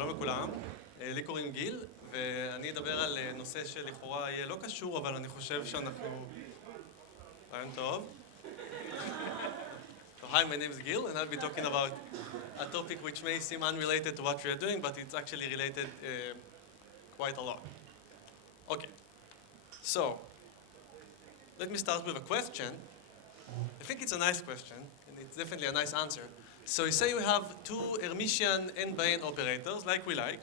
שלום לכולם, לי קוראים גיל, ואני אדבר על נושא שלכאורה יהיה לא קשור, אבל אני חושב שאנחנו... רעיון טוב. So, hi, my name is Gil, and I'll be talking about a topic which may seem unrelated to what we are doing, but it's actually related quite a lot. Okay, so, let me start with a question. I think it's a nice question, and it's definitely a nice answer. So you say we have two Hermitian n-by-n operators, like we like,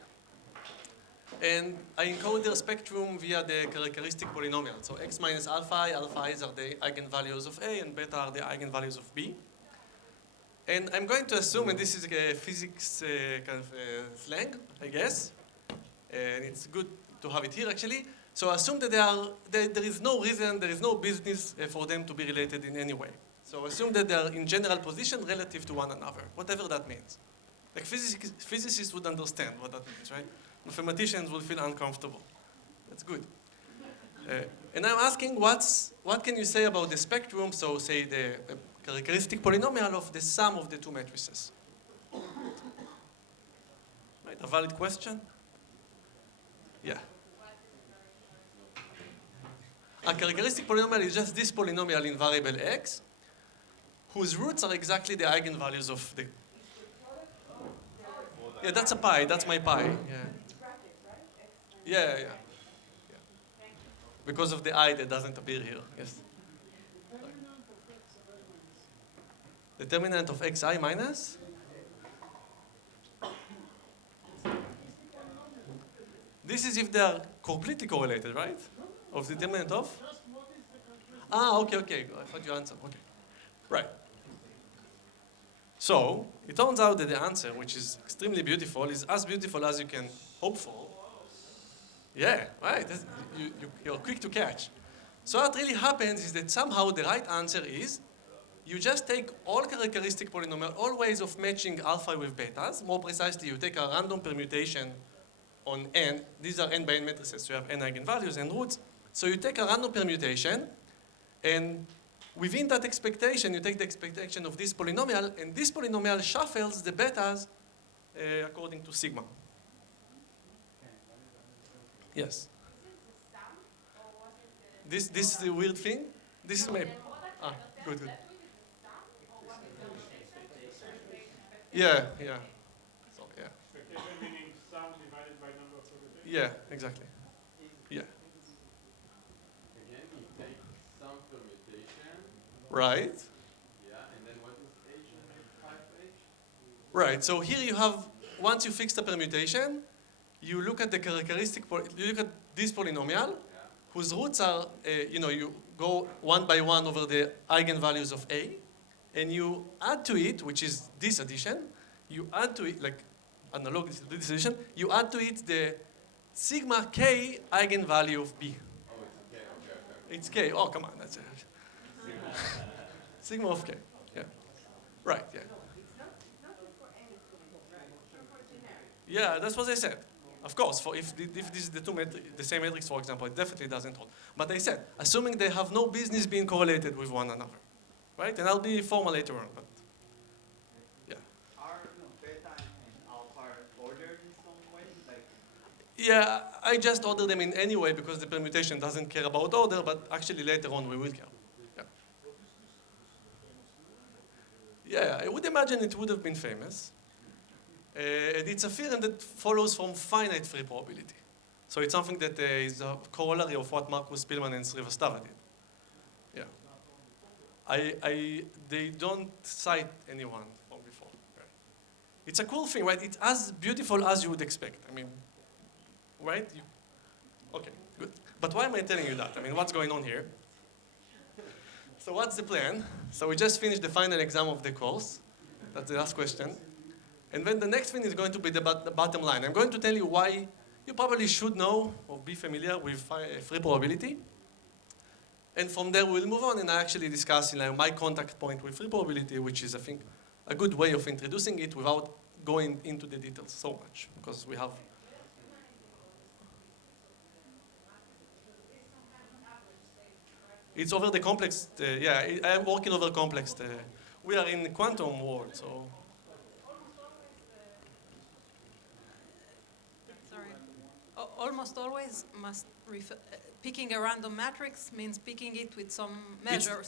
and I encode their spectrum via the characteristic polynomial. So x minus alpha i's are the eigenvalues of A, and beta are the eigenvalues of B. And I'm going to assume, and this is a physics kind of slang, I guess, and it's good to have it here actually. So assume that there is no reason, there is no business for them to be related in any way. So assume that they are in general position relative to one another, whatever that means. Like physicists would understand what that means, right? Mathematicians will feel uncomfortable. That's good. And I'm asking, what can you say about the spectrum, so say the characteristic polynomial of the sum of the two matrices? Right, a valid question? Yeah. A characteristic polynomial is just this polynomial in variable x, whose roots are exactly the eigenvalues of the... Yeah, that's a pi, that's my pi, yeah. Yeah. Because of the I that doesn't appear here, yes. Determinant of xi minus? This is if they are completely correlated, right? Of the determinant of? Ah, okay. I thought you answered, okay. Right. So, it turns out that the answer, which is extremely beautiful, is as beautiful as you can hope for. Yeah, right. You're quick to catch. So what really happens is that somehow the right answer is you just take all characteristic polynomial, all ways of matching alpha with betas. More precisely, you take a random permutation on n. These are n by n matrices, so you have n eigenvalues and roots. So you take a random permutation, and within that expectation, you take the expectation of this polynomial, and this polynomial shuffles the betas according to sigma. Yes. This is the weird thing. This is my... Good. Yeah. So, yeah. Expectation meaning sum divided by number of permutations? Yeah, exactly. Yeah. Again, you take some permutation. Right. Yeah, and then what is h and 5h? Right, so here you have, once you fix the permutation, you look at the characteristic, you look at this polynomial, whose roots are, you go one by one over the eigenvalues of A, and you add to it, which is this addition, you add to it, like analogous to this addition, you add to it the sigma k eigenvalue of B. Oh, it's k, okay. It's k, oh, come on, that's it. Sigma of k, yeah. Right, yeah. Yeah, that's what I said. Of course, if this is the same matrix, for example, it definitely doesn't hold. But I said, assuming they have no business being correlated with one another, right? And I'll be formal later on, but yeah. Are beta and alpha ordered in some way? Yeah, I just order them in any way because the permutation doesn't care about order, but actually later on we will care. Yeah, I would imagine it would have been famous. And it's a theorem that follows from finite free probability. So it's something that is a corollary of what Marcus Spearman and Srivastava did. Yeah. They don't cite anyone from before. Right? It's a cool thing, right? It's as beautiful as you would expect. I mean, right? Okay, good. But why am I telling you that? I mean, what's going on here? So what's the plan? So we just finished the final exam of the course. That's the last question. And then the next thing is going to be the bottom line. I'm going to tell you why you probably should know or be familiar with free probability. And from there we'll move on and I actually discuss my contact point with free probability, which is, I think, a good way of introducing it without going into the details so much, because we have... It's over the complex, I'm working over complex. We are in quantum world, so... almost always picking a random matrix means picking it with some measure,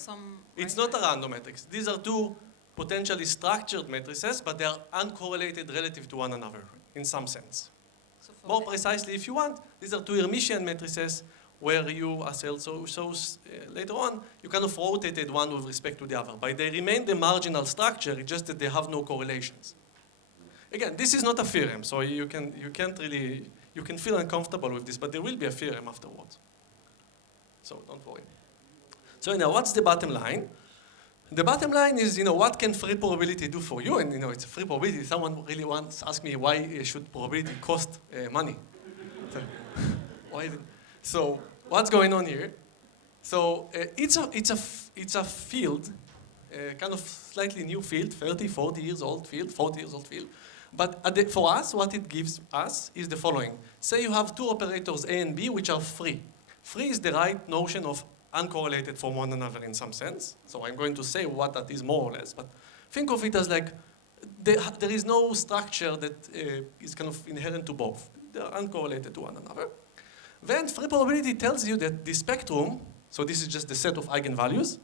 It's not a random matrix. These are two potentially structured matrices, but they are uncorrelated relative to one another in some sense. So for More precisely, if you want, these are two Hermitian matrices where you, as also shows later on, you kind of rotated one with respect to the other. But they remain the marginal structure, it's just that they have no correlations. Again, this is not a theorem, so you can feel uncomfortable with this, but there will be a theorem afterwards. So don't worry. So now, what's the bottom line? The bottom line is, what can free probability do for you? And, it's a free probability. Someone really wants to ask me why should probability cost money? So what's going on here? So it's a field, kind of slightly new field, 30, 40 years old field, 40 years old field. But for us, what it gives us is the following. Say you have two operators A and B which are free. Free is the right notion of uncorrelated from one another in some sense. So I'm going to say what that is more or less, but think of it as like there is no structure that is kind of inherent to both. They are uncorrelated to one another. Then free probability tells you that the spectrum, so this is just the set of eigenvalues.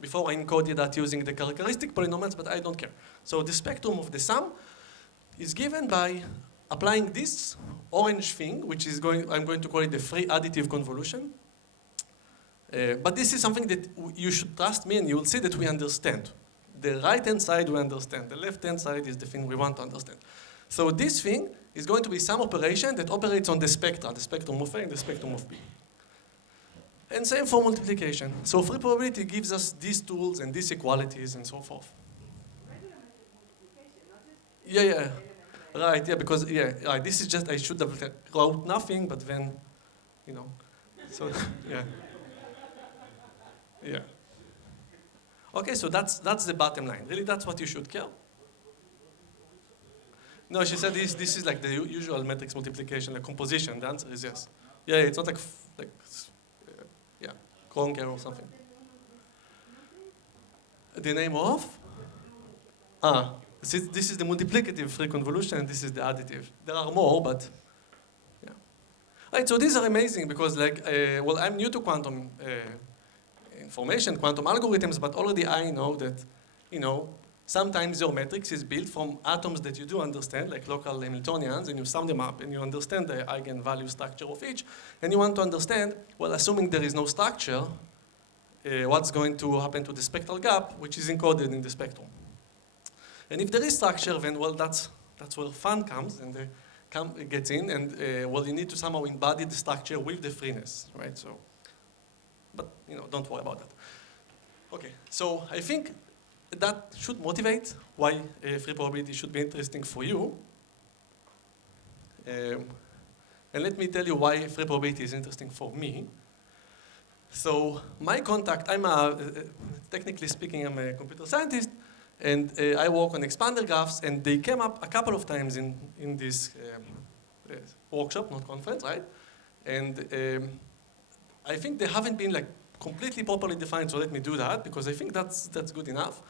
Before I encoded that using the characteristic polynomials, but I don't care. So the spectrum of the sum is given by applying this orange thing, which is I'm going to call it the free additive convolution. But this is something that you should trust me and you will see that we understand. The right-hand side we understand. The left-hand side is the thing we want to understand. So this thing is going to be some operation that operates on the spectra, the spectrum of A and the spectrum of B. And same for multiplication. So free probability gives us these tools and these equalities and so forth. Yeah. Right, yeah, because, right, this is just, I should have wrote nothing, but then, so, yeah. Yeah. Okay, so that's the bottom line. Really, that's what you should care. No, she said this is like the usual matrix multiplication, like composition. The answer is yes. Yeah, it's not like Kronecker or something. The name of? This is the multiplicative free convolution, and this is the additive. There are more, but yeah. Right, so these are amazing because, I'm new to quantum information, quantum algorithms, but already I know that, sometimes your matrix is built from atoms that you do understand, like local Hamiltonians, and you sum them up, and you understand the eigenvalue structure of each, and you want to understand, well, assuming there is no structure, what's going to happen to the spectral gap, which is encoded in the spectrum. And if there is structure, then, well, that's where fun comes, and gets in, and, you need to somehow embody the structure with the freeness, right? So, but, don't worry about that. Okay, so I think that should motivate why free probability should be interesting for you. And let me tell you why free probability is interesting for me. So my contact, technically speaking, I'm a computer scientist, and I work on expander graphs, and they came up a couple of times in this workshop, not conference, right? And I think they haven't been completely properly defined, so let me do that, because I think that's good enough.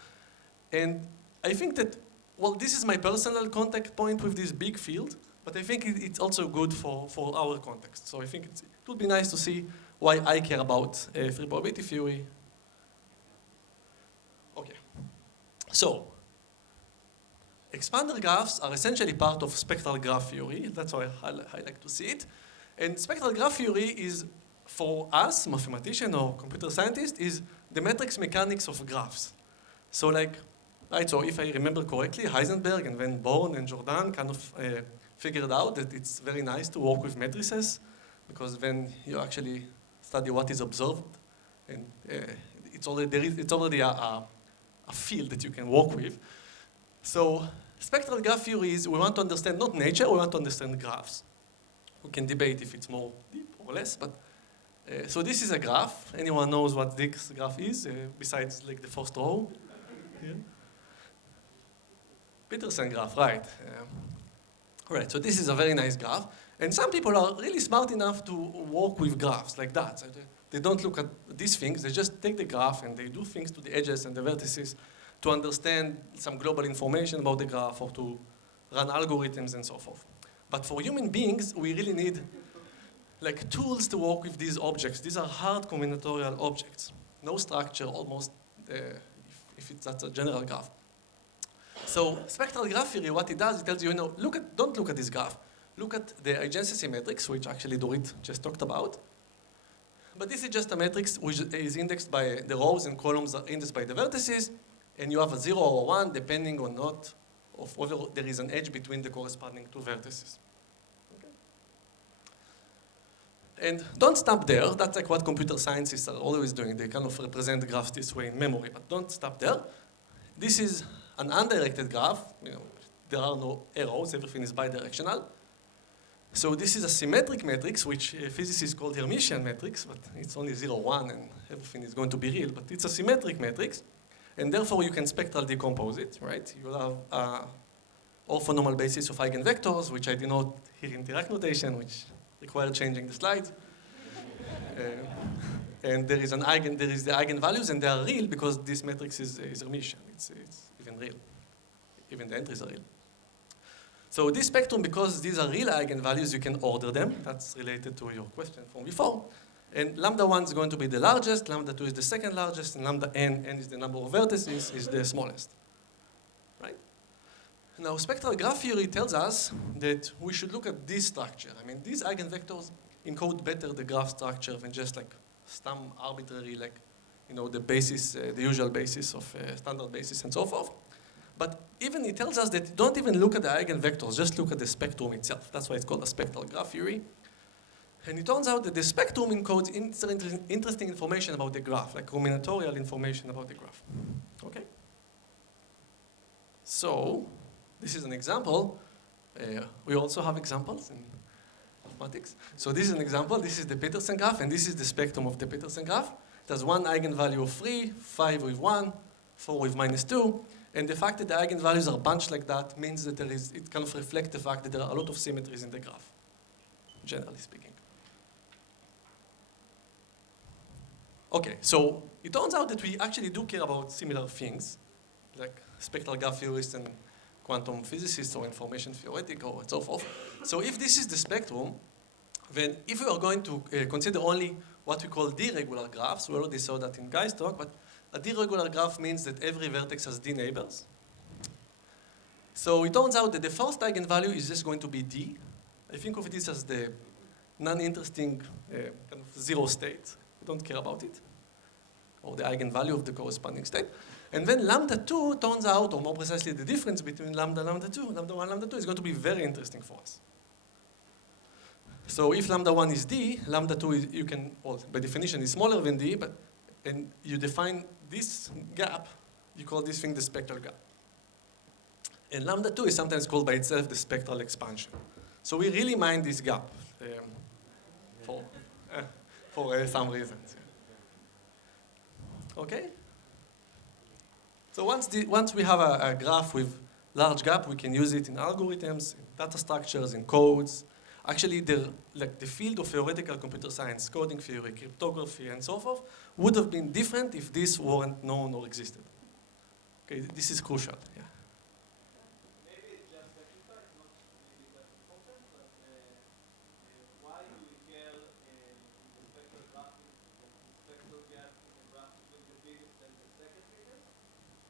And I think that, well, this is my personal contact point with this big field, but I think it's also good for our context. So I think it would be nice to see why I care about free probability theory. Okay. So, expander graphs are essentially part of spectral graph theory. That's how I like to see it. And spectral graph theory is, for us, mathematician or computer scientist, is the matrix mechanics of graphs. So so if I remember correctly, Heisenberg and then Born and Jordan kind of figured out that it's very nice to work with matrices, because then you actually study what is observed, and it's already a field that you can work with. So spectral graph theory is, we want to understand not nature, we want to understand graphs. We can debate if it's more deep or less, but so this is a graph. Anyone knows what this graph is, besides the first row? Yeah. Peterson graph, right. Right, so this is a very nice graph. And some people are really smart enough to work with graphs like that. So they don't look at these things, they just take the graph and they do things to the edges and the vertices to understand some global information about the graph or to run algorithms and so forth. But for human beings, we really need like tools to work with these objects. These are hard combinatorial objects. No structure almost, if that's a general graph. So spectral graph theory, what it does, it tells you, don't look at this graph. Look at the agency matrix, which actually Dorit just talked about. But this is just a matrix which is indexed by the rows and columns are indexed by the vertices, and you have a 0 or 1 depending on not of whether there is an edge between the corresponding two vertices. Okay. And don't stop there. That's like what computer scientists are always doing. They kind of represent the graphs this way in memory, but don't stop there. This is an undirected graph. There are no arrows. Everything is bidirectional. So this is a symmetric matrix, which physicists call Hermitian matrix, but it's only 0, 1, and everything is going to be real. But it's a symmetric matrix, and therefore you can spectral decompose it, right? You'll have an orthonormal basis of eigenvectors, which I denote here in Dirac notation, which require changing the slides. And there is the eigenvalues, and they are real because this matrix is Hermitian. It's even real. Even the entries are real. So this spectrum, because these are real eigenvalues, you can order them. That's related to your question from before. And lambda 1 is going to be the largest, lambda 2 is the second largest, and lambda n is the number of vertices, is the smallest. Right? Now, spectral graph theory tells us that we should look at this structure. I mean, these eigenvectors encode better the graph structure than just like some arbitrary, like, the basis, the usual basis of standard basis and so forth. But even it tells us that don't even look at the eigenvectors, just look at the spectrum itself. That's why it's called a spectral graph theory. And it turns out that the spectrum encodes interesting information about the graph, like combinatorial information about the graph. Okay? So, this is an example. We also have examples in mathematics. So this is an example. This is the Petersen graph, and this is the spectrum of the Petersen graph. It has one eigenvalue of 3, 5 with 1, 4 with -2. And the fact that the eigenvalues are bunched like that means that it kind of reflects the fact that there are a lot of symmetries in the graph, generally speaking. Okay, so it turns out that we actually do care about similar things, like spectral graph theorists and quantum physicists or information theoretic or so forth. So if this is the spectrum, then if we are going to consider only what we call d-regular graphs, we already saw that in Guy's talk, but a d-regular graph means that every vertex has d neighbors. So it turns out that the first eigenvalue is just going to be d. I think of this as the non-interesting kind of zero state. We don't care about it, or the eigenvalue of the corresponding state. And then lambda 2 turns out, or more precisely the difference between lambda 2, lambda 1, lambda 2 is going to be very interesting for us. So if lambda 1 is d, lambda 2 is, by definition is smaller than d, and you define this gap, you call this thing the spectral gap. And lambda 2 is sometimes called by itself the spectral expansion. So we really mind this gap for some reasons. Okay? So once we have a graph with large gap, we can use it in algorithms, in data structures, in codes. Actually, the field of theoretical computer science, coding theory, cryptography, and so forth, would have been different if this weren't known or existed. Okay, this is crucial. Yeah. Maybe it's just technical, it's not really that important, but why do we care in the spectral graphing, the spectral gap in the graph between the biggest and the second biggest?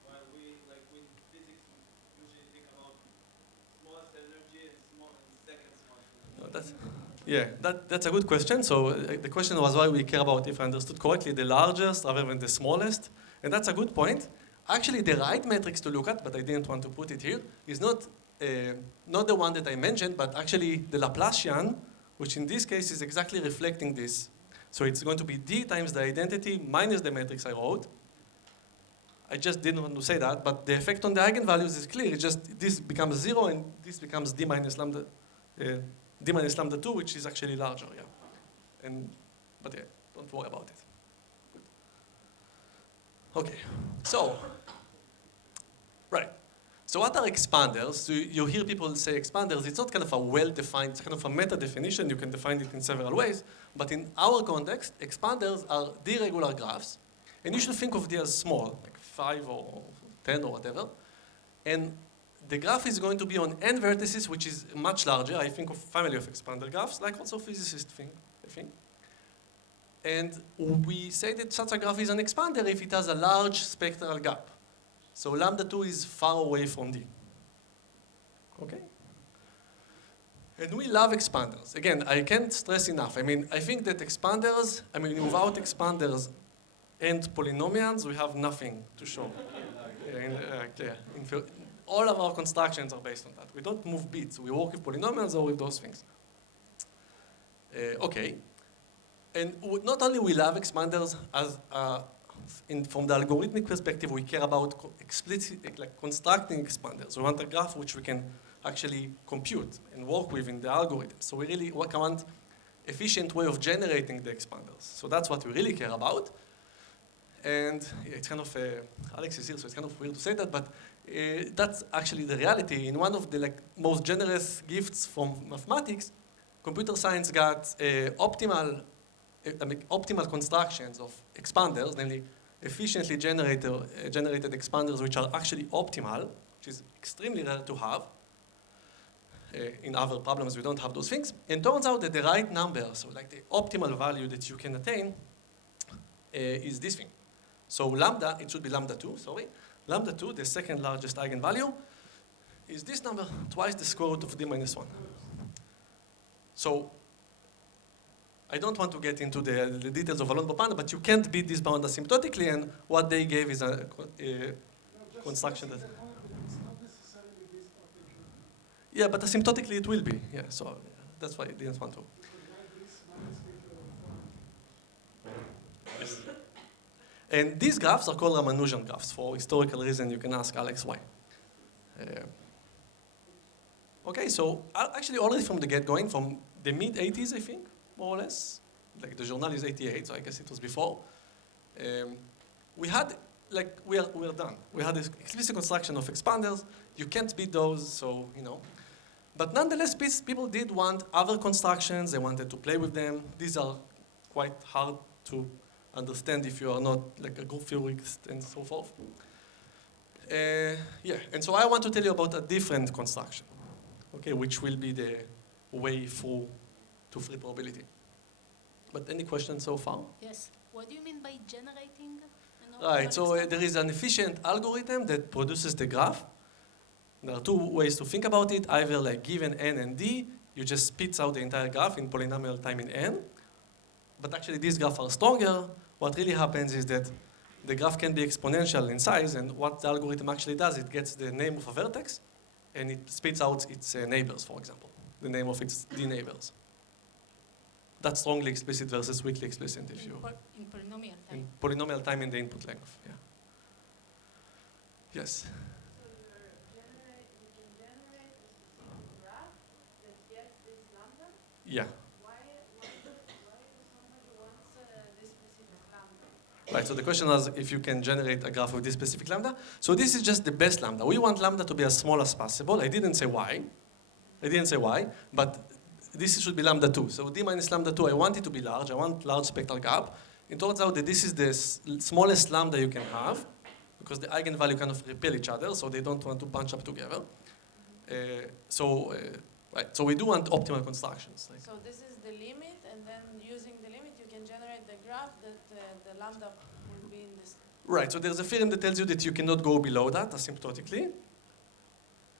While we, like in physics, we usually think about smallest energy and second smallest energy. That's a good question. So the question was why we care about, if I understood correctly, the largest rather than the smallest. And that's a good point. Actually, the right metrics to look at, but I didn't want to put it here, is not the one that I mentioned, but actually the Laplacian, which in this case is exactly reflecting this. So it's going to be d times the identity minus the matrix I wrote. I just didn't want to say that, but the effect on the eigenvalues is clear. It's just this becomes 0 and this becomes d minus lambda 2, which is actually larger, yeah. But yeah, don't worry about it. Good. Okay, so, right. So what are expanders? So you hear people say expanders. It's not kind of a well-defined, it's kind of a meta definition. You can define it in several ways. But in our context, expanders are d-regular graphs. And you should think of them as small, like 5 or 10 or whatever. And the graph is going to be on n vertices, which is much larger. I think of family of expander graphs, like also physicists think. thing. And we say that such a graph is an expander if it has a large spectral gap. So lambda 2 is far away from D. Okay? And we love expanders. Again, I can't stress enough. I mean, I think that expanders, without expanders and polynomials, we have nothing to show. All of our constructions are based on that. We don't move bits. We work with polynomials or with those things. Okay. And not only we love expanders as from the algorithmic perspective, we care about constructing expanders. We want a graph which we can actually compute and work with in the algorithm. So we really want efficient way of generating the expanders. So that's what we really care about. And it's kind of, Alex is here, so it's kind of weird to say that, but that's actually the reality. In one of the most generous gifts from mathematics, computer science got optimal constructions of expanders, namely efficiently generated expanders which are actually optimal, which is extremely rare to have. In other problems, we don't have those things. And turns out that the right number, so like the optimal value that you can attain, is this thing. So lambda, it should be lambda 2, sorry. Lambda 2, the second largest eigenvalue, is this number twice the square root of d minus 1. So I don't want to get into the details of Alon Bopanda, but you can't beat this bound asymptotically, and what they gave is a construction that... Yeah, but asymptotically it will be. Yeah, so that's why I didn't want to. Yes. And these graphs are called Ramanujan graphs. For historical reason, you can ask Alex why. Okay, so actually already from the get-going, from the mid-80s, I think, more or less, like the journal is 88, so I guess it was before, we had, we are done. We had this explicit construction of expanders. You can't beat those, so, But nonetheless, people did want other constructions. They wanted to play with them. These are quite hard to understand if you are not like a group theorist and so forth. And so I want to tell you about a different construction, okay, which will be the way through to free probability. But any questions so far? Yes. What do you mean by generating? Right, so there is an efficient algorithm that produces the graph. There are two ways to think about it. Either like given n and d, you just spits out the entire graph in polynomial time in n. But actually these graphs are stronger. What really happens is that the graph can be exponential in size, and what the algorithm actually does, it gets the name of a vertex, and it spits out its neighbors, for example, the name of its d neighbors. That's strongly explicit versus weakly explicit if you... In polynomial time. In polynomial time in the input length, yeah. Yes? Yeah. Why somebody wants this specific lambda? Right, so the question was if you can generate a graph with this specific lambda. So this is just the best lambda. We want lambda to be as small as possible. I didn't say why, but this should be lambda 2. So d minus lambda 2, I want it to be large. I want large spectral gap. It turns out that this is the smallest lambda you can have because the eigenvalue kind of repel each other, so they don't want to bunch up together. Right, so we do want optimal constructions. So this is the limit, and then using the limit, you can generate the graph that the lambda will be in this. Right, so there's a theorem that tells you that you cannot go below that asymptotically.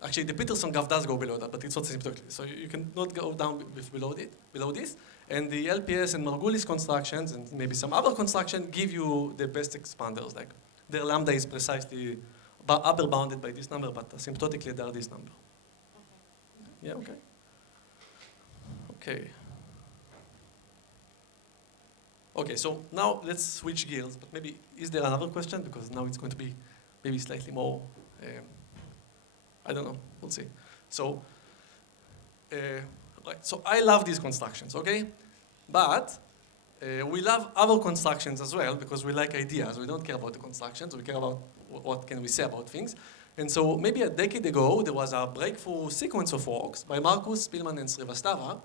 Actually, the Peterson graph does go below that, but it's not asymptotically. So you cannot go down below this. And the LPS and Margulis constructions, and maybe some other construction, give you the best expanders. Like their lambda is precisely upper bounded by this number, but asymptotically they are this number. Yeah, okay. Okay. Okay, so now let's switch gears, but maybe, is there another question? Because now it's going to be maybe slightly more, I don't know, we'll see. So, right, so I love these constructions, okay? But we love other constructions as well because we like ideas. We don't care about the constructions, we care about what can we say about things. And so maybe a decade ago, there was a breakthrough sequence of works by Marcus, Spillman, and Srivastava.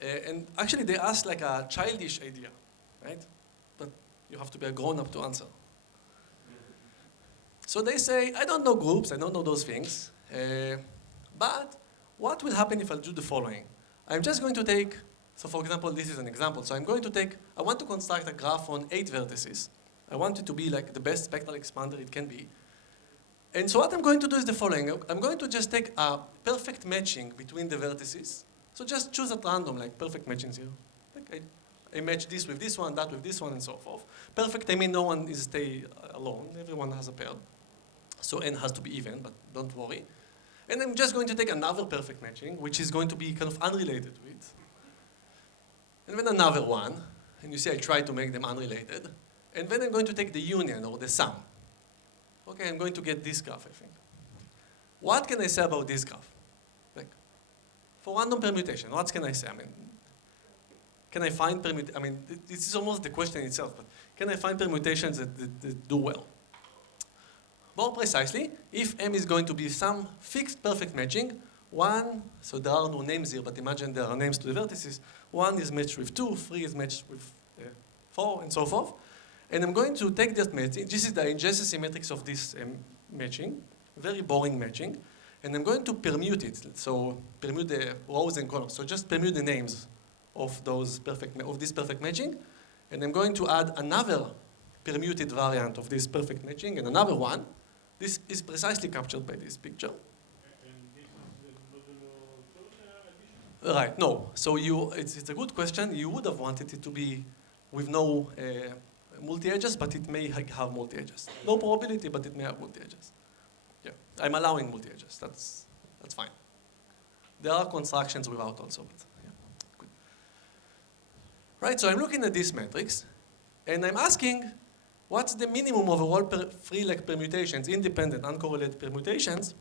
And actually, they asked like a childish idea, right? But you have to be a grown-up to answer. So they say, I don't know groups, I don't know those things, but what will happen if I do the following? I'm just going to take So for example, this is an example. So I'm going to take, I want to construct a graph on 8 vertices. I want it to be like the best spectral expander it can be. And so what I'm going to do is the following. I'm going to just take a perfect matching between the vertices. So just choose at random, like perfect matchings here. Like I match this with this one, that with this one, and so forth. Perfect, I mean no one is stay alone. Everyone has a pair. So n has to be even, but don't worry. And I'm just going to take another perfect matching, which is going to be kind of unrelated to it. And then another one. And you see I try to make them unrelated. And then I'm going to take the union, or the sum. Okay, I'm going to get this graph, I think. What can I say about this graph? Like, for random permutation, what can I say? I mean, can I find permutations? I mean, this is almost the question itself, but can I find permutations that do well? More precisely, if M is going to be some fixed perfect matching, one, so there are no names here, but imagine there are names to the vertices. 1 is matched with 2, 3 is matched with 4, and so forth. And I'm going to take that matching. This is the adjacency matrix of this matching, very boring matching. And I'm going to permute it. So permute the rows and columns. So just permute the names of those this perfect matching. And I'm going to add another permuted variant of this perfect matching and another one. This is precisely captured by this picture. And this is the modulo Chohen addition? Right, no. So it's a good question. You would have wanted it to be with no multi-edges, but it may have multi-edges. No probability, but it may have multi-edges. Yeah, I'm allowing multi-edges. That's fine. There are constructions without also, but yeah, good. Right, so I'm looking at this matrix, and I'm asking, what's the minimum of all free leg permutations, independent, uncorrelated permutations,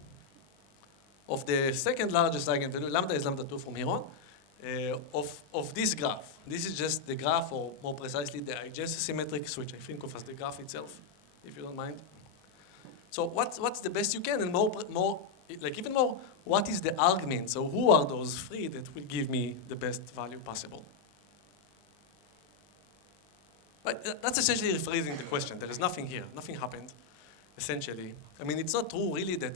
of the second largest eigenvalue, lambda is lambda 2 from here on, of this graph. This is just the graph, or more precisely, the adjacency matrix, which I think of as the graph itself, if you don't mind. So what's the best you can, and even more, what is the argument? So who are those three that will give me the best value possible? Right, that's essentially rephrasing the question. There is nothing here. Nothing happened, essentially. I mean, it's not true, really, that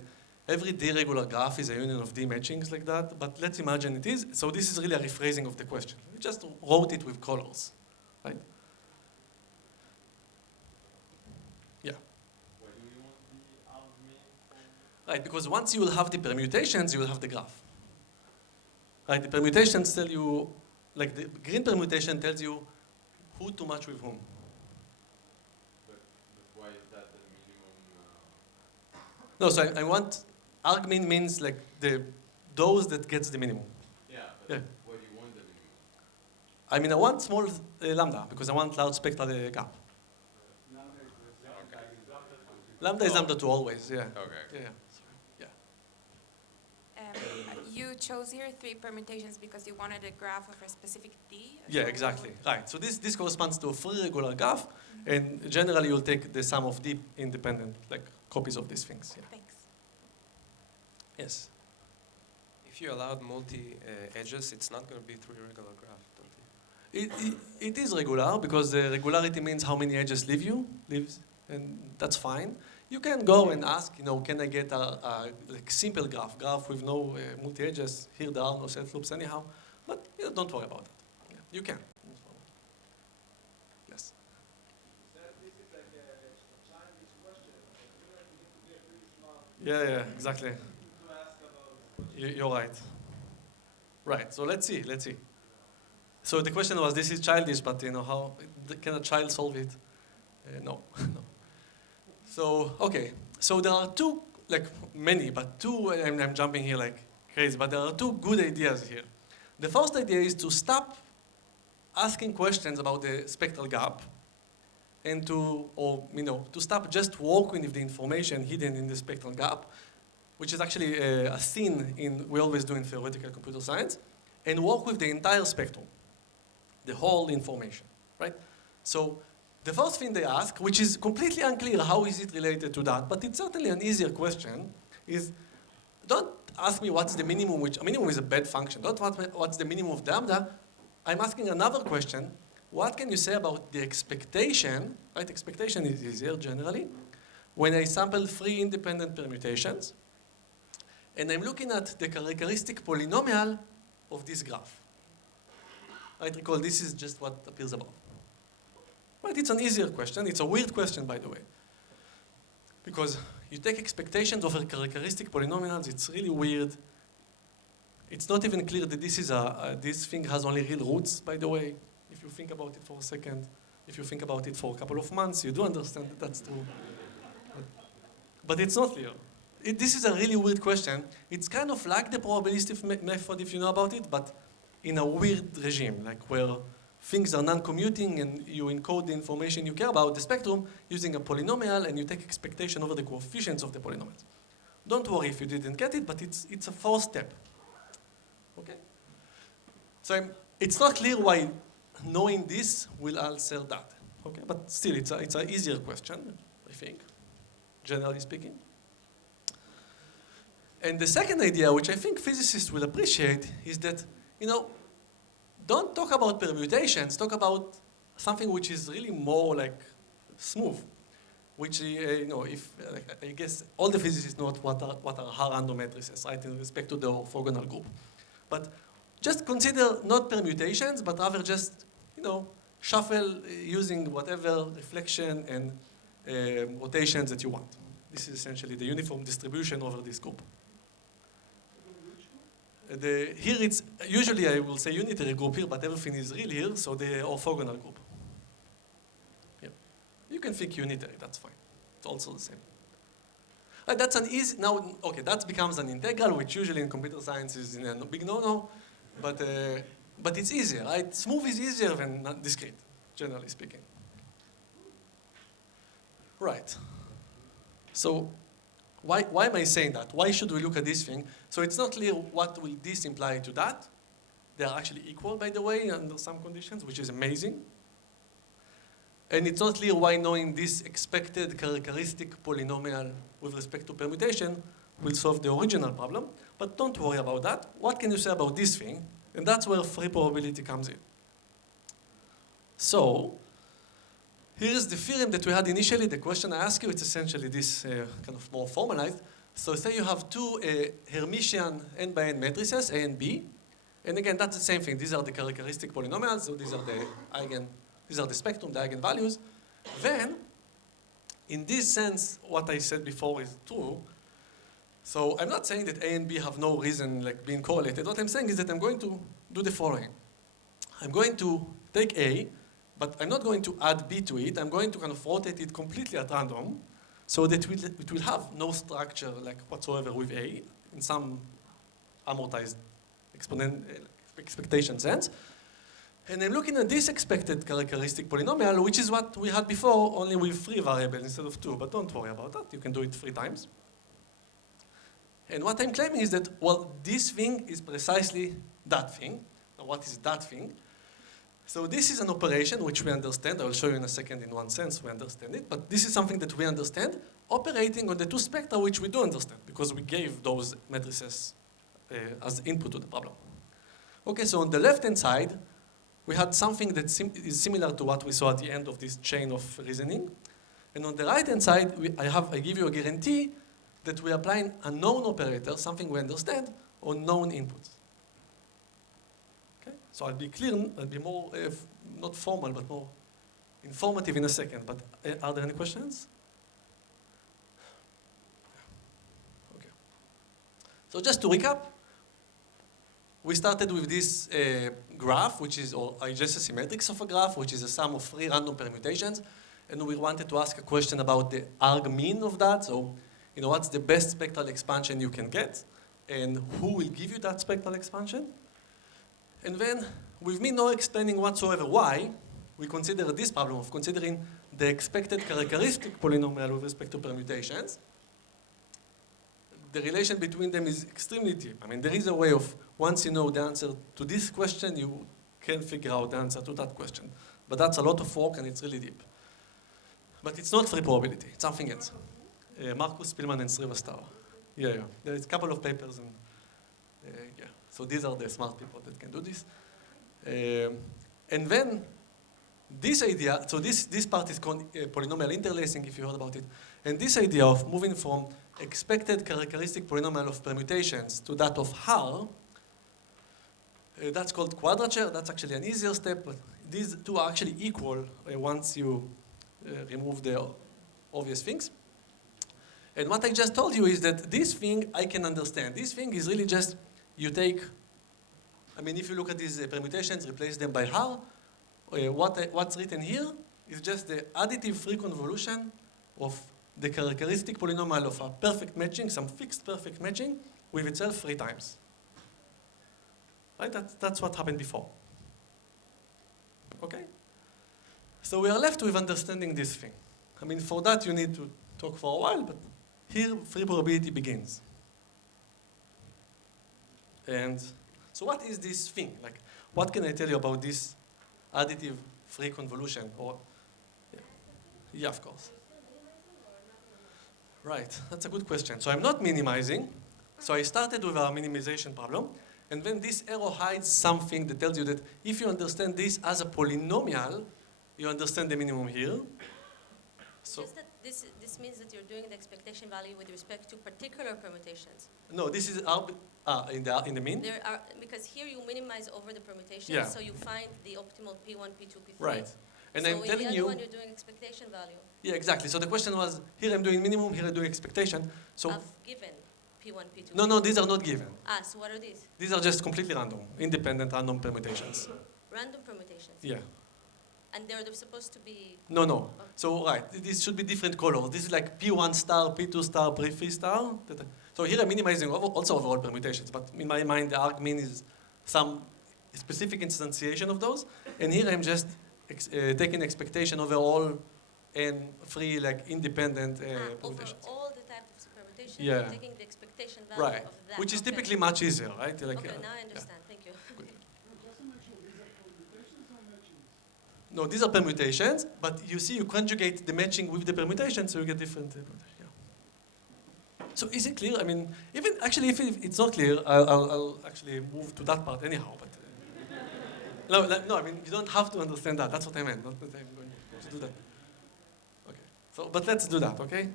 every D-regular graph is a union of D matchings like that, but let's imagine it is. So this is really a rephrasing of the question. We just wrote it with colors, right? Yeah. Why do you want the argument for? Right, because once you will have the permutations, you will have the graph. Right, the permutations tell you, like the green permutation tells you who to match with whom. But why is that the minimum? No, so I want, argmin means like those that gets the minimum. Yeah, but Yeah. why do you want the minimum? I mean, I want small lambda, because I want large spectral gap. Lambda is lambda 2 always, yeah. Okay. Yeah, yeah. You chose here 3 permutations because you wanted a graph of a specific D? Yeah, exactly. Right. So this corresponds to a free regular graph, and generally you'll take the sum of D independent, like copies of these things. Yeah. Thanks. Yes. If you allowed multi-edges, it's not going to be 3 regular graph, don't you? It is regular, because the regularity means how many edges lives, and that's fine. You can go and ask, can I get a like simple graph with no multi-edges? Here there are no self-loops anyhow, but don't worry about that. Yeah, you can. Yes. This is like a childish question. I feel like you need to be a pretty smart Yeah, exactly. to ask about. You're right. Right, so let's see. So the question was, this is childish, but how can a child solve it? No, no. So, okay, so there are two, like many, but two, and I'm jumping here like crazy, but there are 2 good ideas here. The first idea is to stop asking questions about the spectral gap, and to stop just working with the information hidden in the spectral gap, which is actually a thing we always do in theoretical computer science, and work with the entire spectrum, the whole information, right? So the first thing they ask, which is completely unclear how is it related to that, but it's certainly an easier question, is don't ask me what's the minimum, which a minimum is a bad function. Don't ask me what's the minimum of lambda. I'm asking another question. What can you say about the expectation, right? Expectation is easier generally, when I sample 3 independent permutations, and I'm looking at the characteristic polynomial of this graph. Right, recall this is just what appears above. Right, it's an easier question. It's a weird question, by the way. Because you take expectations over characteristic polynomials, it's really weird. It's not even clear that this thing has only real roots, by the way. If you think about it for a second, if you think about it for a couple of months, you do understand that that's true. But it's not clear. This is a really weird question. It's kind of like the probabilistic method, if you know about it, but in a weird regime, like where things are non-commuting and you encode the information you care about, the spectrum, using a polynomial, and you take expectation over the coefficients of the polynomials. Don't worry if you didn't get it, but it's a fourth step. Okay? So it's not clear why knowing this will answer that. Okay? But still, it's an easier question, I think, generally speaking. And the second idea, which I think physicists will appreciate, is that, don't talk about permutations, talk about something which is really more like smooth, which, I guess all the physicists know what are Haar random matrices, right, in respect to the orthogonal group. But just consider not permutations, but rather just, shuffle using whatever reflection and rotations that you want. This is essentially the uniform distribution over this group. Here it's, usually I will say unitary group here, but everything is real here, so the orthogonal group. Yeah. You can think unitary, that's fine. It's also the same. That's an easy, now, okay, that becomes an integral, which usually in computer science is a big no-no, but it's easier, right? Smooth is easier than discrete, generally speaking. Right. So, why am I saying that? Why should we look at this thing? So it's not clear what will this imply to that. They are actually equal, by the way, under some conditions, which is amazing. And it's not clear why knowing this expected characteristic polynomial with respect to permutation will solve the original problem. But don't worry about that. What can you say about this thing? And that's where free probability comes in. So, here's the theorem that we had initially. The question I asked you, it's essentially this kind of more formalized. So say you have two Hermitian n by n matrices, A and B. And again, that's the same thing. These are the characteristic polynomials. So these are the spectrum, the eigenvalues. Then, in this sense, what I said before is true. So I'm not saying that A and B have no reason like being correlated. What I'm saying is that I'm going to do the following. I'm going to take A, but I'm not going to add B to it. I'm going to kind of rotate it completely at random so that it will have no structure like whatsoever with A in some amortized expectation sense. And I'm looking at this expected characteristic polynomial, which is what we had before, only with 3 variables instead of 2. But don't worry about that. You can do it 3 times. And what I'm claiming is that, well, this thing is precisely that thing. Now, what is that thing? So this is an operation which we understand. I will show you in a second in one sense we understand it. But this is something that we understand operating on the 2 spectra which we do understand because we gave those matrices as input to the problem. Okay, so on the left-hand side, we had something that is similar to what we saw at the end of this chain of reasoning. And on the right-hand side, I give you a guarantee that we're applying a known operator, something we understand, on known inputs. Okay? So I'll be clear, I'll be more, not formal, but more informative in a second. But are there any questions? Okay. So just to recap, we started with this graph, which is, or just a symmetrics of a graph, which is a sum of 3 random permutations. And we wanted to ask a question about the arg mean of that. So, what's the best spectral expansion you can get? And who will give you that spectral expansion? And then, with me not explaining whatsoever why, we consider this problem of considering the expected characteristic polynomial with respect to permutations. The relation between them is extremely deep. I mean, there is a way of, once you know the answer to this question, you can figure out the answer to that question. But that's a lot of work and it's really deep. But it's not free probability, it's something else. Marcus Spillman and Srivastava. Yeah. There's a couple of papers and yeah. So these are the smart people that can do this. And then this idea, so this part is called polynomial interlacing, if you heard about it. And this idea of moving from expected characteristic polynomial of permutations to that of Haar That's called quadrature. That's actually an easier step, but these two are actually equal once you remove the obvious things. And what I just told you is that this thing I can understand. This thing is really just, you take, I mean, if you look at these permutations, replace them by har, what's written here is just the additive free convolution of the characteristic polynomial of a perfect matching, some fixed perfect matching, with itself 3 times. Right? That's what happened before. Okay? So we are left with understanding this thing. I mean, for that you need to talk for a while, but here free probability begins. And so what is this thing? Like, what can I tell you about this additive free convolution? Or, yeah, of course. Right, that's a good question. So I'm not minimizing. So I started with our minimization problem. And then this arrow hides something that tells you that if you understand this as a polynomial, you understand the minimum here. So just that this means that you're doing the expectation value with respect to particular permutations. no, this is in the mean. There are, because here you minimize over the permutations, Yeah. so you find the optimal P1, P2, P3. Right. And so I'm telling in the other you. one you're doing expectation value. Yeah, exactly. So the question was, here I'm doing minimum, here I'm doing expectation. So Of given P1, P2. no, these are not given. So what are these? These are just completely random, independent random permutations. Random permutations. Yeah. And they're supposed to be. No. So right, this should be different colors. This is like P1 star, P2 star, P3 star. So here I'm minimizing also overall permutations, but in my mind the argmin is some specific instantiation of those. And here I'm just taking expectation over all and free like independent permutations. Over all the types of permutations, Yeah. you're taking the expectation value Right, of that. which is Okay. typically much easier, right? Like, Okay, now I understand. Thank you. Just to make sure, these are permutations or matchings? No, these are permutations, but you see you conjugate the matching with the permutation, so you get different permutations. Yeah. So is it clear? I mean, even actually, if it's not clear, I'll actually move to that part anyhow. But no, I mean, you don't have to understand that. That's what I meant. Not that I'm going to do that. Okay. So, but let's do that. Okay.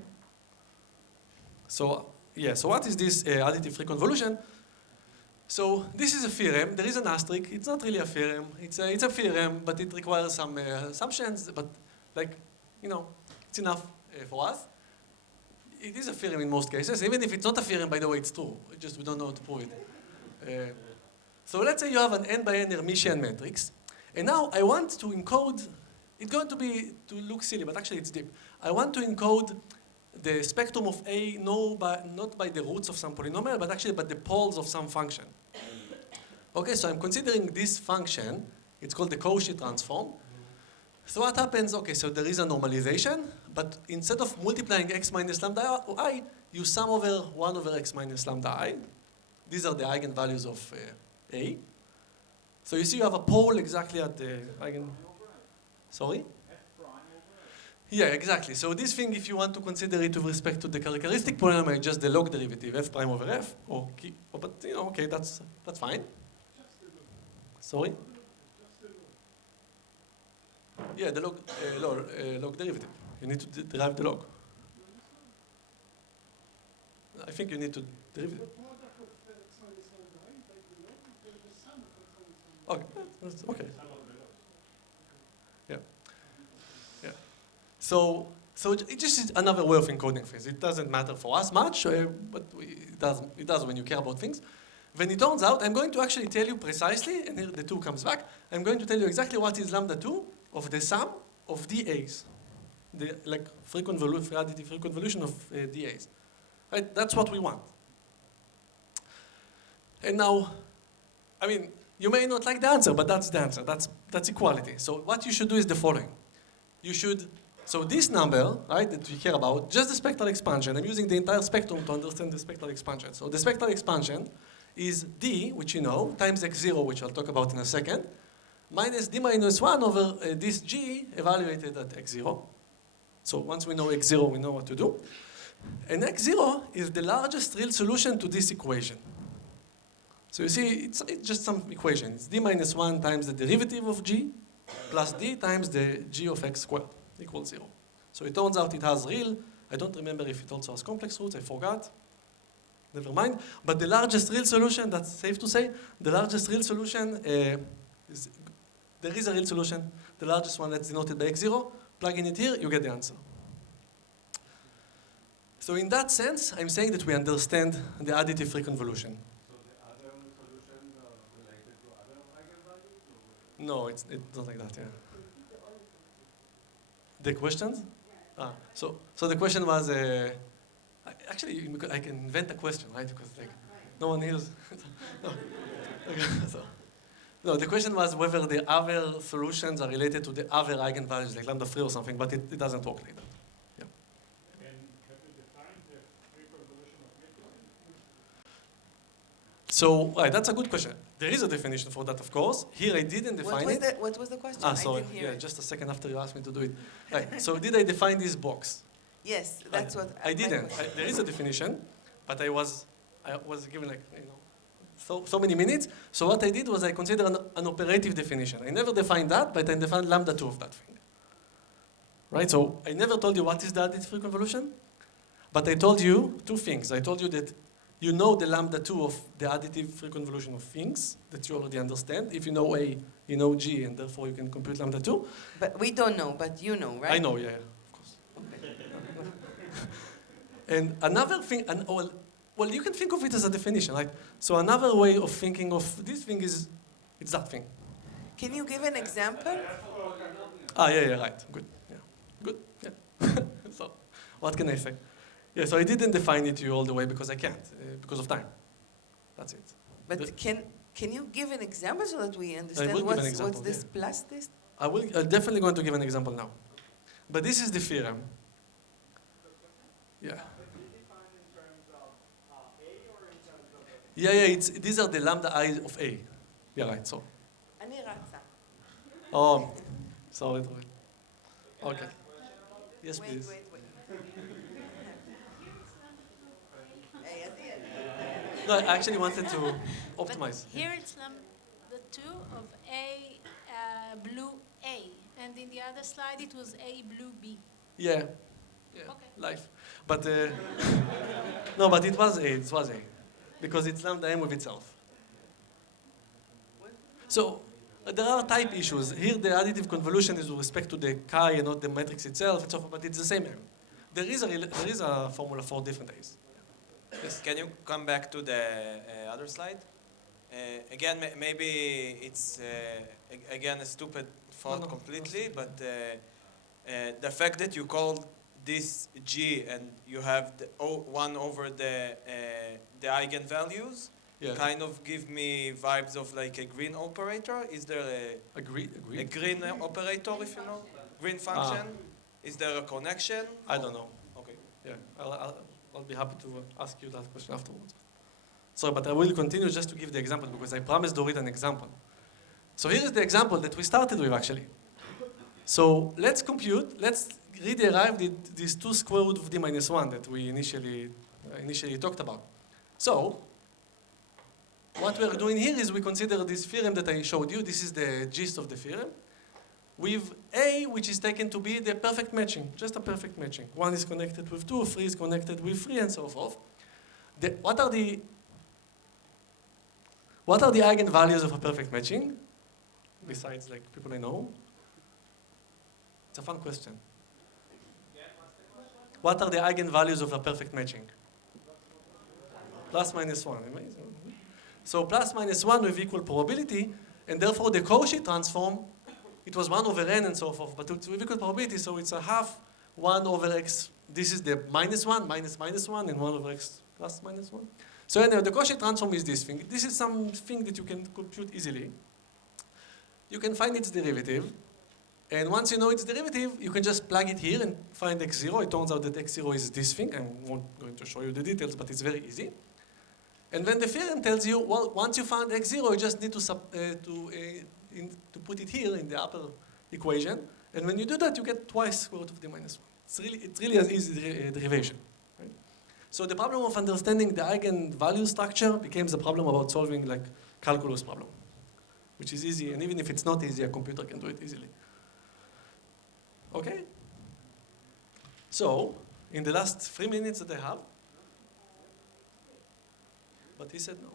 So yeah. So what is this additive free convolution? So this is a theorem. There is an asterisk. It's not really a theorem. It's a theorem, but it requires some assumptions. But like, it's enough for us. It is a theorem in most cases. Even if it's not a theorem, by the way, it's true. We don't know how to prove it. So let's say you have an n by n Hermitian matrix, and now I want to encode. It's going to look silly, but actually it's deep. I want to encode the spectrum of A not by the roots of some polynomial, but actually by the poles of some function. Okay, so I'm considering this function. It's called the Cauchy transform. So what happens? Okay, so there is a normalization, but instead of multiplying x minus lambda I, you sum over 1 over x minus lambda I. These are the eigenvalues of A. So you see you have a pole exactly at the eigen... Sorry? Yeah, exactly. So this thing, if you want to consider it with respect to the characteristic polynomial, just the log derivative, f prime over f, but okay, that's fine. Sorry? Yeah, the log derivative. You need to derive the log. I think you need to derive it. Okay, okay. Yeah. So it just is another way of encoding things. It doesn't matter for us much, but it does when you care about things. When it turns out, I'm going to actually tell you precisely, and here the 2 comes back, I'm going to tell you exactly what is lambda 2 of the sum of dAs. The additive free convolution of dAs. Right? That's what we want. And now, I mean, you may not like the answer, but that's the answer. That's equality. So what you should do is the following. So this number, right, that we care about, just the spectral expansion. I'm using the entire spectrum to understand the spectral expansion. So the spectral expansion is d, which you know, times x0, which I'll talk about in a second, minus d minus 1 over this g evaluated at x0. So once we know x0, we know what to do. And x0 is the largest real solution to this equation. So you see, it's just some equation. It's d minus 1 times the derivative of g plus d times the g of x squared equals 0. So it turns out it has real. I don't remember if it also has complex roots. I forgot. never mind. But the largest real solution, that's safe to say, the largest real solution there is a real solution. The largest one that's denoted by x0. Plug in it here, you get the answer. So in that sense, I'm saying that we understand the additive free convolution. So the other solutions are related to other eigenvalues? Or? No, it's not like that, yeah. The questions? So the question was, actually, I can invent a question, right? Because like, no one hears. No. Okay, no, the question was whether the other solutions are related to the other eigenvalues, like lambda 3 or something, but it doesn't work like that. And have you defined the free convolution of matrices? So, right, that's a good question. There is a definition for that, of course. Here I didn't define it. What was the question? Sorry. I didn't hear Yeah, it. just a second after you asked me to do it. Right. So did I define this box? Yes, that's what I my didn't. question. There is a definition, but I was given like so many minutes. So what I did was I considered an operative definition. I never defined that, but I defined lambda 2 of that thing. Right. So I never told you what is the additive free convolution, but I told you two things. I told you that you know the lambda 2 of the additive free convolution of things that you already understand. If you know A, you know G, and therefore you can compute lambda 2. But we don't know, but you know, right? I know, yeah, of course. And another thing, well, you can think of it as a definition, right? So another way of thinking of this thing is, it's that thing. Can you give an example? Yeah, right, good, yeah, good, yeah. So, what can I say? Yeah, so I didn't define it to you all the way because I can't, because of time. That's it. But can you give an example so that we understand give an what's example, this yeah. plus this? I'm definitely going to give an example now. But this is the theorem. Yeah. Yeah, these are the lambda I of A. Yeah, right, so. אני רצה. Oh, sorry. Okay. Yes, Wait, please. wait. Hey, No, I actually wanted to optimize. But here it's the 2 of A blue A, and in the other slide it was A blue B. Yeah. Okay. Life. But, no, but it was A, because it's lambda m with itself. So, there are type issues. Here the additive convolution is with respect to the chi and not the matrix itself, and so forth, but it's the same m. There is a formula for different A's. Yes. Can you come back to the other slide? Again, maybe it's again a stupid thought completely, but the fact that you called this G and you have the 1 over the eigenvalues kind of give me vibes of like a green operator. Is there a green operator, if you know? Green function? Is there a connection? I don't know. Okay. Yeah, I'll be happy to ask you that question afterwards. Sorry, but I will continue just to give the example because I promised to read an example. So here is the example that we started with actually. So let's rederive these 2 square root of d minus 1 that we initially talked about. So what we're doing here is we consider this theorem that I showed you. This is the gist of the theorem. With A, which is taken to be the perfect matching, just a perfect matching. 1 is connected with 2, 3 is connected with 3, and so forth. What are the eigenvalues of a perfect matching? Besides, like, people I know? It's a fun question. What are the eigenvalues of a perfect matching? Plus minus 1, amazing. So plus minus 1 with equal probability, and therefore the Cauchy transform, it was 1 over n and so forth, but it's with equal probability, so it's a half 1 over x. This is the minus 1, minus 1, and 1 over x plus minus 1. So anyway, the Cauchy transform is this thing. This is something that you can compute easily. You can find its derivative, and once you know its derivative, you can just plug it here and find x0. It turns out that x0 is this thing. I'm not going to show you the details, but it's very easy. And then the theorem tells you, well, once you found x0, you just need to put it here in the upper equation. And when you do that, you get twice square root of d minus 1. It's really an easy derivation. Right? So the problem of understanding the eigenvalue structure becomes a problem about solving like calculus problem, which is easy. And even if it's not easy, a computer can do it easily. Okay? So, in the last 3 minutes that I have, But he said no.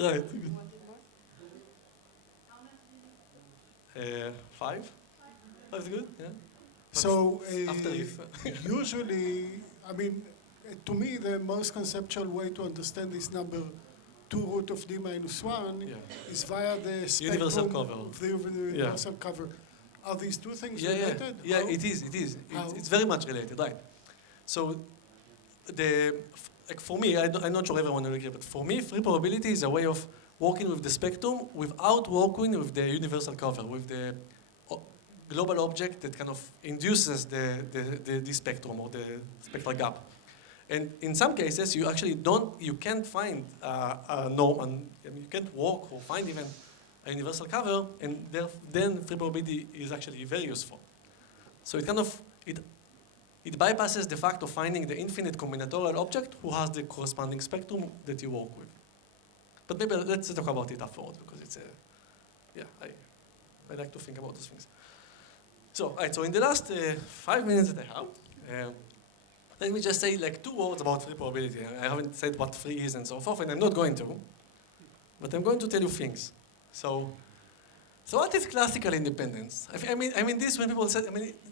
Right. Five? That's good, yeah. So After if. usually, I mean, to me, the most conceptual way to understand this number 2 root of d minus 1 Yeah. is via the spectrum Universal cover. of the universal cover. Are these two things Yeah, related? yeah, How- it is. How? It's very much related, right? So, like for me, I'm not sure everyone will agree, but for me, free probability is a way of working with the spectrum without working with the universal cover, with the global object that kind of induces the spectrum or the spectral gap. And in some cases, you can't find a norm, and you can't work or find even a universal cover, and then free probability is actually very useful. So it bypasses the fact of finding the infinite combinatorial object who has the corresponding spectrum that you work with. But maybe let's talk about it afterwards, because it's I like to think about those things. So, so in the last 5 minutes that I have, let me just say like 2 words about free probability. I haven't said what free is and so forth, and I'm not going to, but I'm going to tell you things. So what is classical independence? I mean this when people say,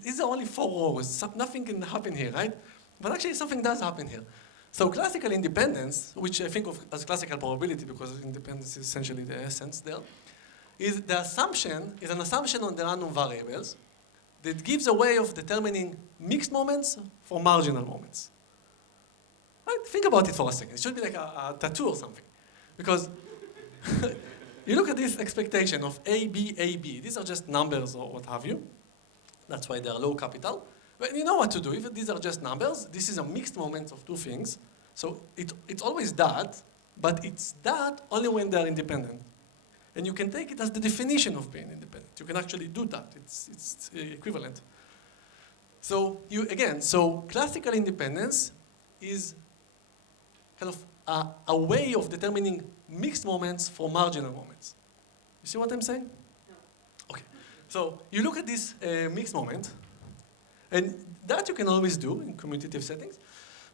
these are only 4 rows, nothing can happen here, right? But actually something does happen here. So classical independence, which I think of as classical probability because independence is essentially the essence there, is an assumption on the random variables that gives a way of determining mixed moments for marginal moments. Right? Think about it for a second. It should be like a tattoo or something. Because you look at this expectation of A, B, A, B. These are just numbers or what have you. That's why they are low capital. But you know what to do. If these are just numbers, this is a mixed moment of 2 things. So it's always that, but it's that only when they are independent. And you can take it as the definition of being independent. You can actually do that. It's equivalent. So classical independence is kind of a way of determining mixed moments for marginal moments. You see what I'm saying? No. Okay. So you look at this mixed moment, and that you can always do in commutative settings.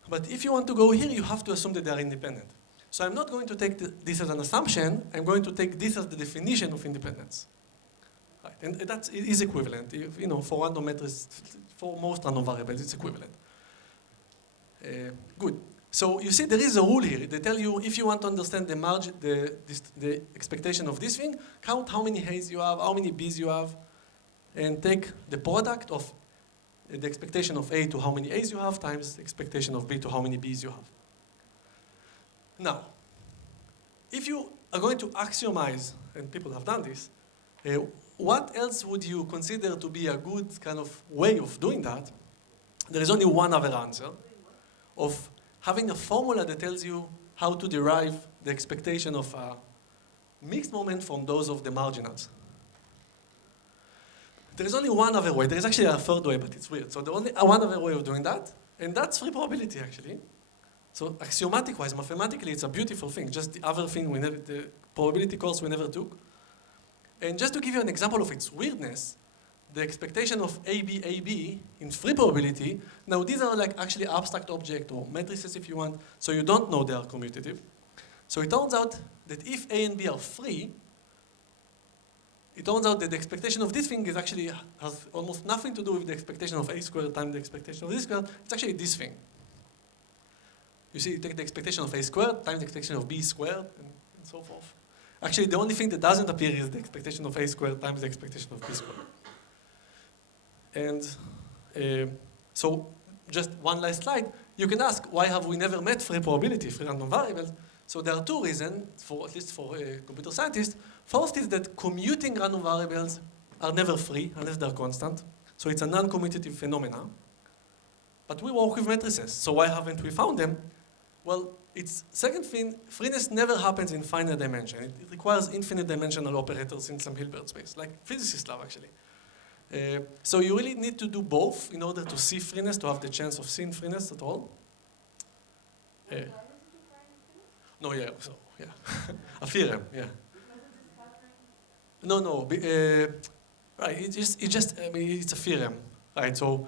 But if you want to go here, you have to assume that they are independent. So I'm not going to take this as an assumption. I'm going to take this as the definition of independence. Right. And that is equivalent. For random metrics, for most random variables, it's equivalent. Good. So you see, there is a rule here. They tell you if you want to understand the expectation of this thing, count how many A's you have, how many B's you have, and take the product of the expectation of A to how many A's you have times the expectation of B to how many B's you have. Now, if you are going to axiomize, and people have done this, what else would you consider to be a good kind of way of doing that? There is only one other answer of having a formula that tells you how to derive the expectation of a mixed moment from those of the marginals. There is only one other way. There is actually a third way, but it's weird. So there's only one other way of doing that, and that's free probability, actually. So axiomatic-wise, mathematically, it's a beautiful thing. Just the other thing the probability course we never took. And just to give you an example of its weirdness, the expectation of AB in free probability, now these are like actually abstract object or matrices if you want, so you don't know they are commutative. So it turns out that if A and B are free, it turns out that the expectation of this thing has almost nothing to do with the expectation of A squared times the expectation of this squared. It's actually this thing. You see, you take the expectation of A squared times the expectation of B squared, and so forth. Actually, the only thing that doesn't appear is the expectation of A squared times the expectation of B squared. And so, just one last slide. You can ask, why have we never met free probability, free random variables? So there are 2 reasons, at least for computer scientists. First is that commuting random variables are never free unless they're constant. So it's a non-commutative phenomenon. But we work with matrices, so why haven't we found them? Well, it's second thing, freeness never happens in finite dimension. It requires infinite dimensional operators in some Hilbert space, like physicists love actually. So you really need to do both in order to see freeness, to have the chance of seeing freeness at all. No, yeah, so, yeah. A theorem, yeah. No, right, it's a theorem, right? So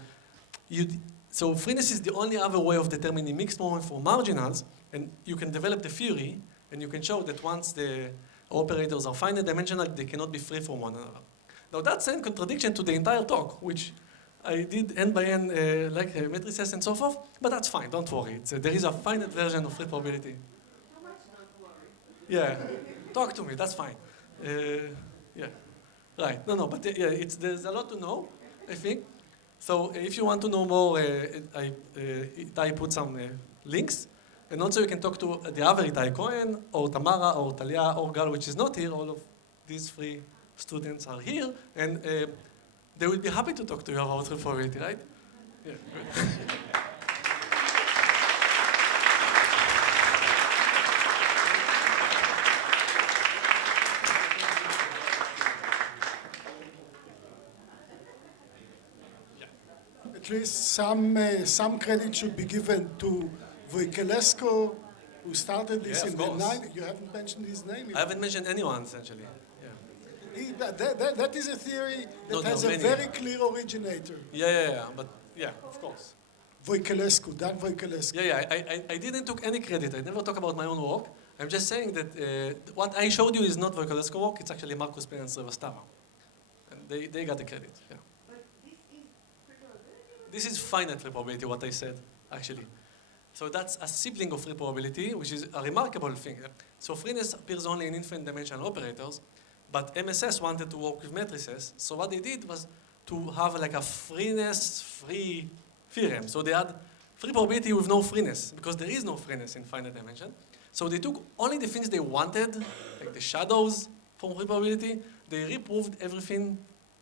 So freeness is the only other way of determining mixed moment for marginals, and you can develop the theory, and you can show that once the operators are finite dimensional, they cannot be free from one another. Now that's in contradiction to the entire talk, which I did end by end, matrices and so forth, but that's fine, don't worry. There is a finite version of free probability. Too much, don't worry. Yeah, talk to me, that's fine. Yeah, right, no, but yeah, there's a lot to know, I think. So if you want to know more, I put some links. And also you can talk to the other Gil Cohen, or Tamara, or Talia, or Gal, which is not here. All of these three students are here, and they will be happy to talk to you about free probability, right? Yeah. At least some credit should be given to Voikelesco, who started this Yeah, of in the course. 90s. You haven't mentioned his name. I haven't mentioned anyone, essentially. Yeah. That is a theory that No, there has are a many. very clear originator. Yeah, but yeah, of course. Voikelescu, Dan Voikelescu. Yeah, I didn't took any credit. I never talk about my own work. I'm just saying that what I showed you is not Voikelescu work. It's actually Marcus Penn and Srivastava. And they got the credit, yeah. But this is free probability? This is finite free probability, what I said, actually. So that's a sibling of free probability, which is a remarkable thing. So freeness appears only in infinite dimensional operators, but MSS wanted to work with matrices. So what they did was to have like a freeness-free theorem. So they had free probability with no freeness, because there is no freeness in finite dimension. So they took only the things they wanted, like the shadows from free probability. They reproved everything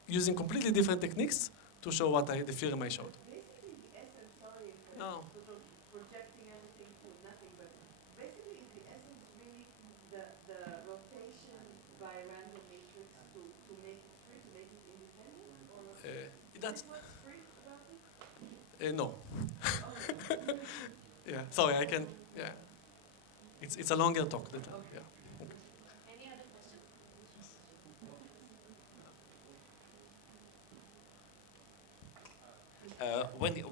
using completely different techniques to show what the theorem I showed. Basically, the essence, sorry for No. sort of projecting everything to nothing, but basically, is the essence really the rotation by random matrix to make it free, to make it independent? Or That's is what's free about it? no. Yeah, sorry, I can. Yeah, it's a longer talk. Yeah. Any other questions?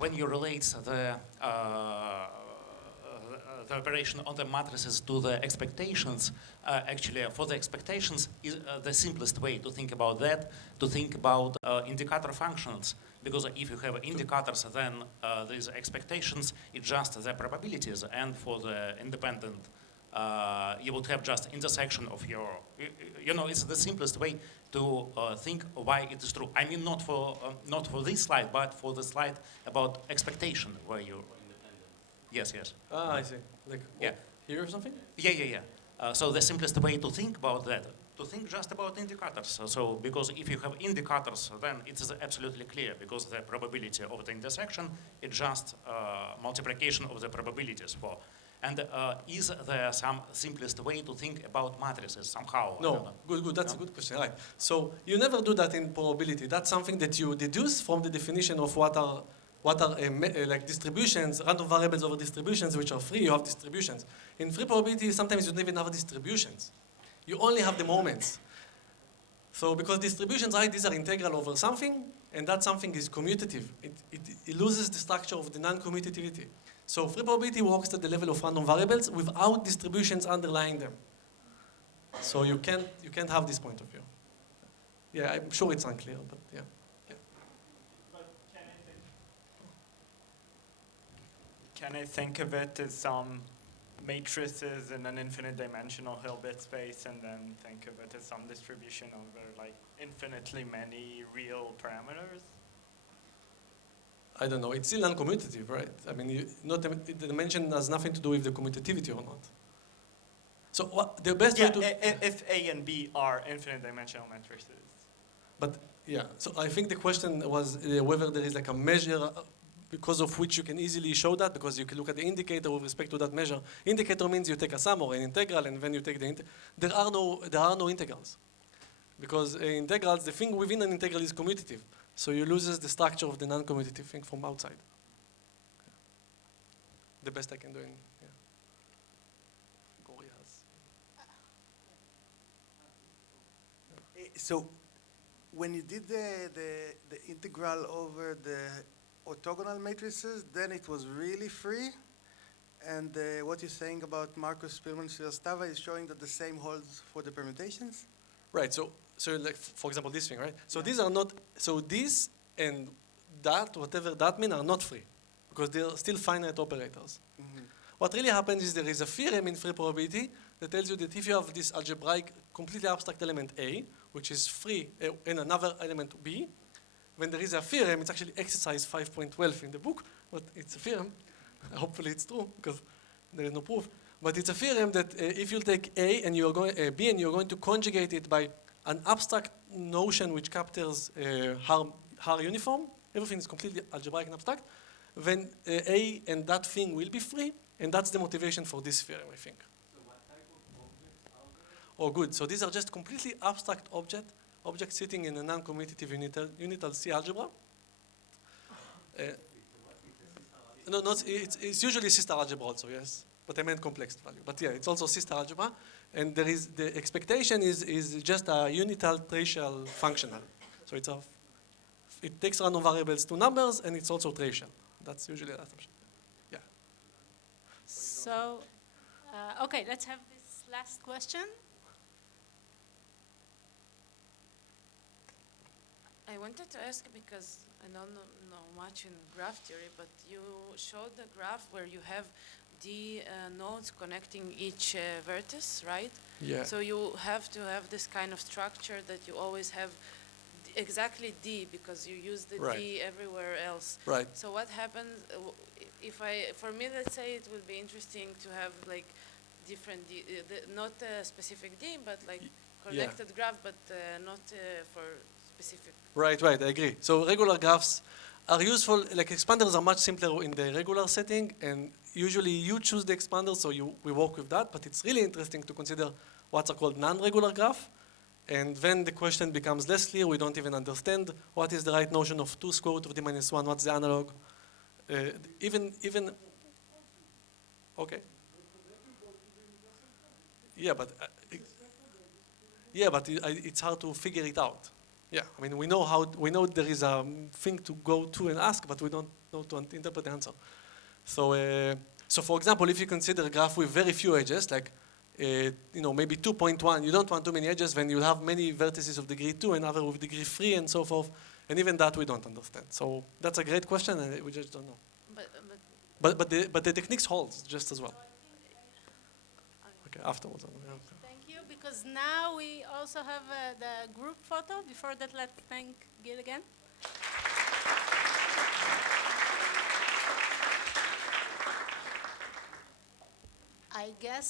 When you relate the operation on the matrices to the expectations, actually for the expectations is the simplest way to think about that, to think about indicator functions. Because if you have indicators, then these expectations, it's just the probabilities, and for the independent, you would have just intersection of your, it's the simplest way to think why it is true. I mean, not for this slide, but for the slide about expectation, where you. Yes. Ah, I see. Like yeah. Here or something? Yeah. So the simplest way to think about that, to think just about indicators. So because if you have indicators, then it is absolutely clear, because the probability of the intersection is just multiplication of the probabilities for. And is there some simplest way to think about matrices somehow? No, good. That's a good question. Right. So you never do that in probability. That's something that you deduce from the definition of what are like distributions, random variables over distributions, which are free. You have distributions. In free probability, sometimes you don't even have distributions. You only have the moments. So because distributions, right, these are integral over something, and that something is commutative. It loses the structure of the non-commutativity. So free probability works at the level of random variables without distributions underlying them. So you can't have this point of view. Yeah, I'm sure it's unclear, but yeah. But can I think of it as some matrices in an infinite dimensional Hilbert space, and then think of it as some distribution over like infinitely many real parameters? I don't know. It's still non-commutative, right? I mean, the dimension has nothing to do with the commutativity or not. So the best way to... if A and B are infinite dimensional matrices. But yeah, so I think the question was whether there is like a measure because of which you can easily show that, because you can look at the indicator with respect to that measure. Indicator means you take a sum or an integral, and then you take the there are no integrals, because integrals, the thing within an integral is commutative, so you loses the structure of the non-commutative thing from outside. The best I can do in Gori has. So when you did the integral over the orthogonal matrices, then it was really free. And what you're saying about Marcus Spielmann-Shrestava is showing that the same holds for the permutations? Right, so like, for example, this thing, right? So these are not, so this and that, whatever that mean, are not free, because they're still finite operators. What really happens is there is a theorem in free probability that tells you that if you have this algebraic, completely abstract element A, which is free, and another element B, when there is a theorem, it's actually exercise 5.12 in the book, but it's a theorem. Hopefully it's true, because there is no proof. But it's a theorem that if you take A and you're going B and you're going to conjugate it by an abstract notion which captures Haar uniform, everything is completely algebraic and abstract, then A and that thing will be free, and that's the motivation for this theorem, I think. So what type of objects are there? Oh, good. So these are just completely abstract objects sitting in a non-commutative unital C algebra. No, it's usually sister algebra also, yes. But I meant complex value. But yeah, it's also sister algebra. And there is, the expectation is just a unital tracial functional. So it takes random variables to numbers, and it's also tracial. That's usually the assumption. Yeah. So, okay, let's have this last question. I wanted to ask because I don't know much in graph theory, but you showed the graph where you have D nodes connecting each vertex, right? Yeah. So you have to have this kind of structure that you always have exactly D because you use the D everywhere else. Right. So what happens for me, let's say it would be interesting to have like different D, not a specific D, but like connected graph, but not for specific. Right, I agree. So regular graphs are useful, like expanders are much simpler in the regular setting, and usually you choose the expander, so we work with that, but it's really interesting to consider what's called non-regular graph, and then the question becomes less clear. We don't even understand what is the right notion of 2 square root of D minus 1, what's the analog. Okay. Yeah, but it's hard to figure it out. Yeah, I mean, we know there is a thing to go to and ask, but we don't know to interpret the answer. So for example, if you consider a graph with very few edges, like maybe 2.1, you don't want too many edges, then you'll have many vertices of degree 2 and other with degree 3 and so forth, and even that we don't understand. So that's a great question, and we just don't know. But the techniques holds just as well. Okay, afterwards. Thank you, because now we also have the group photo. Before that, let's thank Gil again. I guess